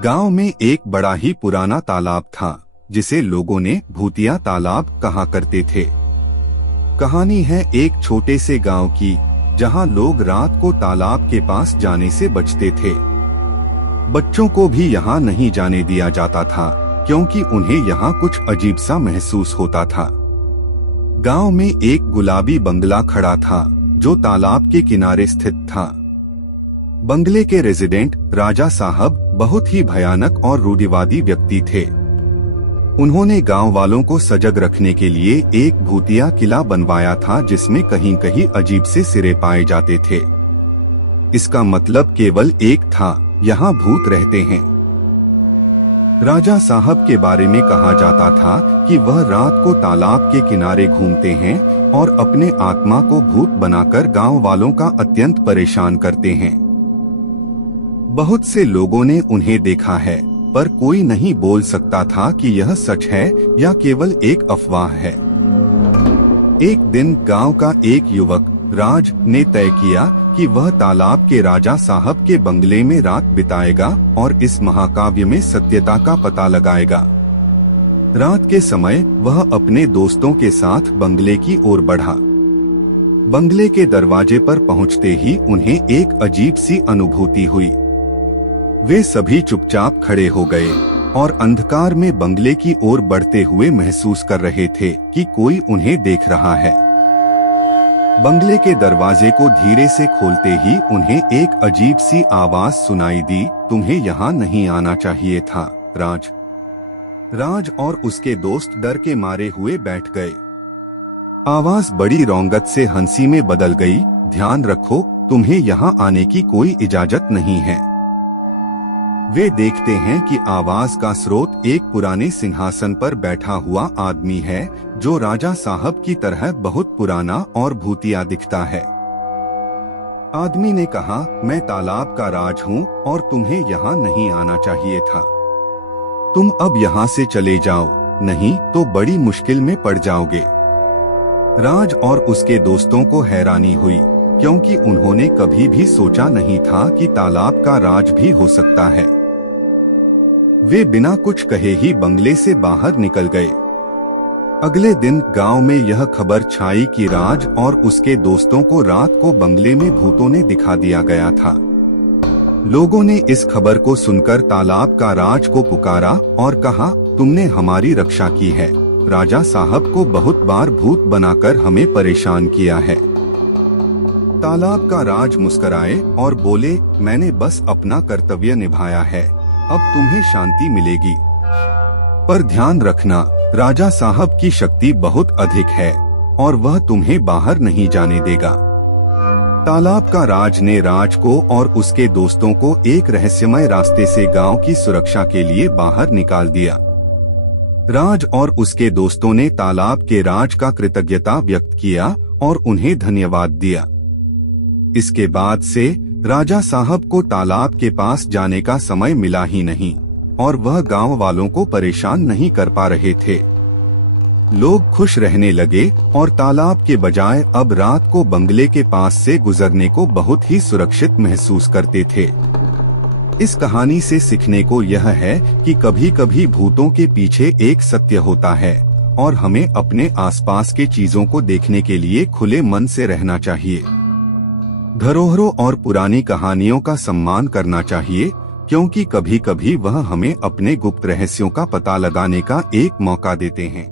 गांव में एक बड़ा ही पुराना तालाब था जिसे लोगों ने भूतिया तालाब कहा करते थे। कहानी है एक छोटे से गांव की, जहां लोग रात को तालाब के पास जाने से बचते थे। बच्चों को भी यहां नहीं जाने दिया जाता था क्योंकि उन्हें यहां कुछ अजीब सा महसूस होता था। गांव में एक गुलाबी बंगला खड़ा था जो तालाब के किनारे स्थित था। बंगले के रेजिडेंट राजा साहब बहुत ही भयानक और रूढ़िवादी व्यक्ति थे। उन्होंने गांव वालों को सजग रखने के लिए एक भूतिया किला बनवाया था जिसमें कहीं कहीं अजीब से सिरे पाए जाते थे। इसका मतलब केवल एक था, यहाँ भूत रहते हैं। राजा साहब के बारे में कहा जाता था कि वह रात को तालाब के किनारे घूमते हैं और अपने आत्मा को भूत बनाकर गांव वालों का अत्यंत परेशान करते हैं। बहुत से लोगों ने उन्हें देखा है, पर कोई नहीं बोल सकता था कि यह सच है या केवल एक अफवाह है। एक दिन गांव का एक युवक राज ने तय किया कि वह तालाब के राजा साहब के बंगले में रात बिताएगा और इस महाकाव्य में सत्यता का पता लगाएगा। रात के समय वह अपने दोस्तों के साथ बंगले की ओर बढ़ा। बंगले के दरवाजे पर पहुंचते ही उन्हें एक अजीब सी अनुभूति हुई। वे सभी चुपचाप खड़े हो गए और अंधकार में बंगले की ओर बढ़ते हुए महसूस कर रहे थे कि कोई उन्हें देख रहा है। बंगले के दरवाजे को धीरे से खोलते ही उन्हें एक अजीब सी आवाज सुनाई दी, तुम्हें यहाँ नहीं आना चाहिए था राज। राज और उसके दोस्त डर के मारे हुए बैठ गए। आवाज बड़ी रौंगत से हंसी में बदल गई, ध्यान रखो, तुम्हें यहाँ आने की कोई इजाजत नहीं है। वे देखते हैं कि आवाज का स्रोत एक पुराने सिंहासन पर बैठा हुआ आदमी है जो राजा साहब की तरह बहुत पुराना और भूतिया दिखता है। आदमी ने कहा, मैं तालाब का राज हूँ और तुम्हें यहाँ नहीं आना चाहिए था। तुम अब यहाँ से चले जाओ, नहीं तो बड़ी मुश्किल में पड़ जाओगे। राज और उसके दोस्तों को हैरानी हुई क्योंकि उन्होंने कभी भी सोचा नहीं था कि तालाब का राज भी हो सकता है। वे बिना कुछ कहे ही बंगले से बाहर निकल गए। अगले दिन गांव में यह खबर छाई कि राज और उसके दोस्तों को रात को बंगले में भूतों ने दिखा दिया गया था। लोगों ने इस खबर को सुनकर तालाब का राज को पुकारा और कहा, तुमने हमारी रक्षा की है। राजा साहब को बहुत बार भूत बनाकर हमें परेशान किया है। तालाब का राज मुस्कुराए और बोले, मैंने बस अपना कर्तव्य निभाया है, अब तुम्हें शांति मिलेगी। पर ध्यान रखना, राजा साहब की शक्ति बहुत अधिक है और वह तुम्हें बाहर नहीं जाने देगा। तालाब का राज ने राज को और उसके दोस्तों को एक रहस्यमय रास्ते से गांव की सुरक्षा के लिए बाहर निकाल दिया। राज और उसके दोस्तों ने तालाब के राज का कृतज्ञता व्यक्त किया और उन्हें धन्यवाद दिया। इसके बाद से राजा साहब को तालाब के पास जाने का समय मिला ही नहीं और वह गांव वालों को परेशान नहीं कर पा रहे थे। लोग खुश रहने लगे और तालाब के बजाय अब रात को बंगले के पास से गुजरने को बहुत ही सुरक्षित महसूस करते थे। इस कहानी से सीखने को यह है कि कभी कभी भूतों के पीछे एक सत्य होता है और हमें अपने आसपास के चीजों को देखने के लिए खुले मन से रहना चाहिए। धरोहरों और पुरानी कहानियों का सम्मान करना चाहिए क्योंकि कभी कभी वह हमें अपने गुप्त रहस्यों का पता लगाने का एक मौका देते हैं।